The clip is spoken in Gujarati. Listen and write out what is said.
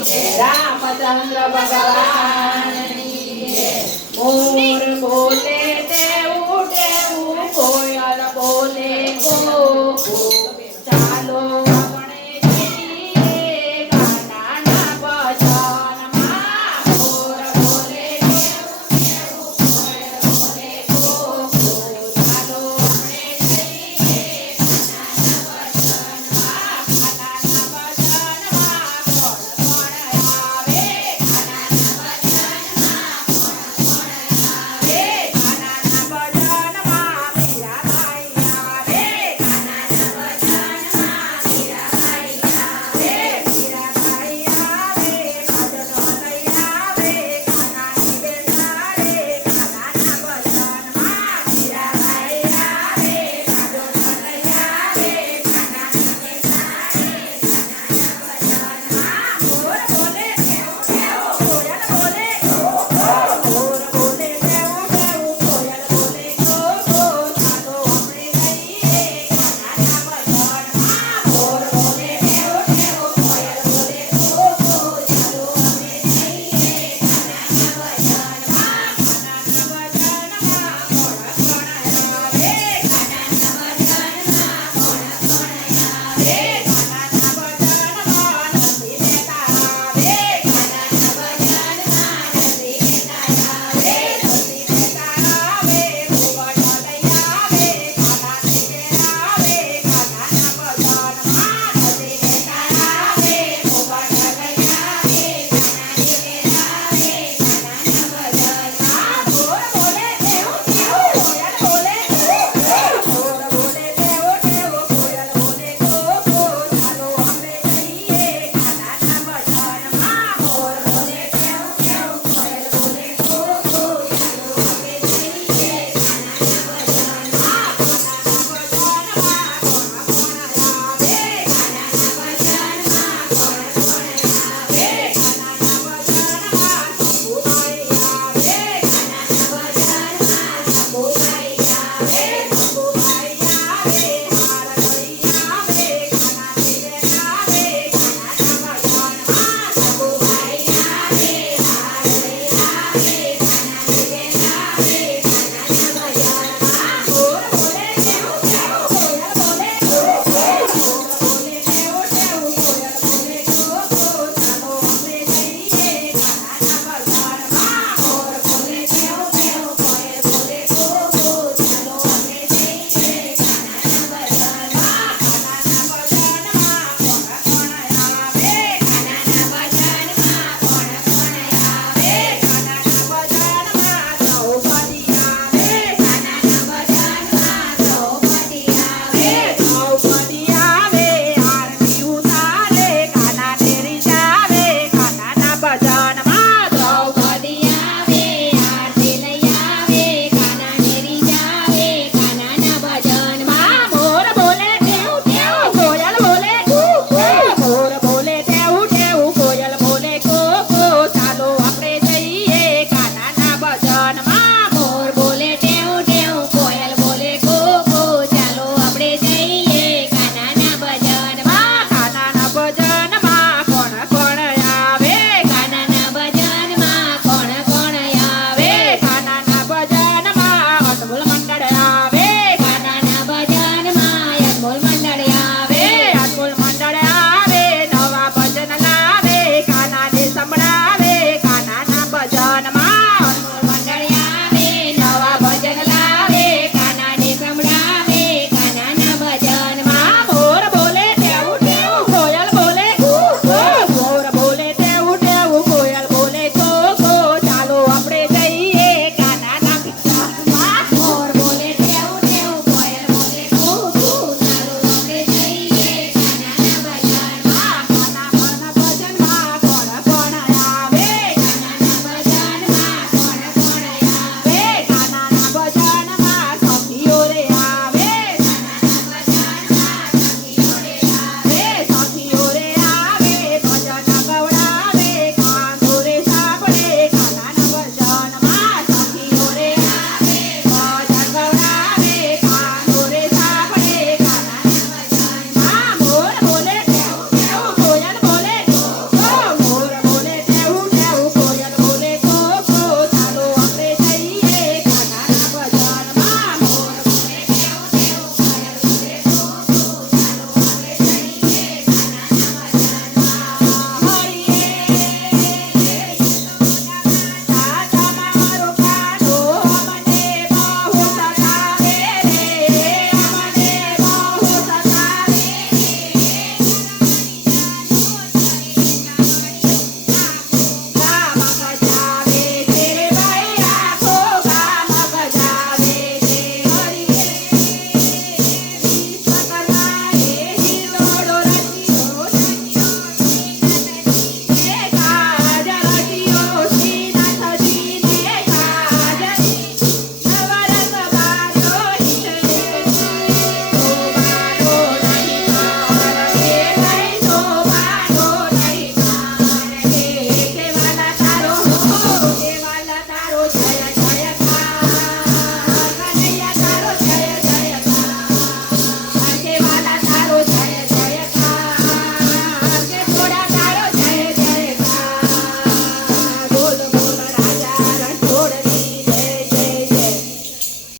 રામચંદ્ર ભગવાનની જય. મોર બોલે તેવું ટેવું કોયલ બોલે કો ચાલો આપણે જઈએ કાનાના ભજનમાં. મોર બોલે તેવું ટેવું કોયલ બોલે કો ચાલો આપણે જઈએ કાનાના ભજનમાં. કાનાના ભજનમાં કોણ કોણ આવે? કાનાના ભજનમાં કોણ કોણ આવે? કાનાના ભજનમાં મીરાબાઈ આવે. કાનાના ભજનમાં મીરાબાઈ આવે. મીરાબાઈ આવે ભજનો લઈ આવે. કાનાની બેસાડે કાનાના ભજનમાં. મીરાબાઈ આવે ભજનો લઈ આવે. કાનાની બેસાડે કાનાના ભજનમાં. મોર બોલે તેવું તેવું કોયલ બોલે કો કો. મોર બોલે તેવું તેવું કોયલ બોલે કો કો. ચાલો આપણે જઈએ કાનાના ભજનમાં. મોર બોલે તેવું તેવું કોયલ બોલે કો કો. ચાલો આપણે જઈએ કાનાના ભજનમાં. કાનાના ભજનમાં કોણ કોણ આવે? કાનાના ભજનમાં કોણ કોણ આવે? કાનાના ભજનમાં નંદી મહેતા આવે. કાનાના ભજનમાં નંદી મહેતા આવે. નંદી મહેતા આવે ઘૂંઘટ લઈ આવે. કાનાને પહેરાવે કાનાના ભજનમાં. નંદી મહેતા આવે ઘૂંઘટ લઈ આવે. કાનાને પહેરાવે કાનાના ભજનમાં. મોર બોલે તેવું તેવું કોયલ બોલે કો કો. મોર બોલે તેવું તેવું કોયલ બોલે કો કો. ચાલો આપણે જઈએ કાનાના ભજનમાં. મોર બોલે તેવું તેવું કોયલ બોલે કો કો. ચાલો આપણે જઈએ કાનાના ભજનમાં. કાનાના ભજનમાં કોણ કોણ આવે? કાનાના ભજનમાં કોણ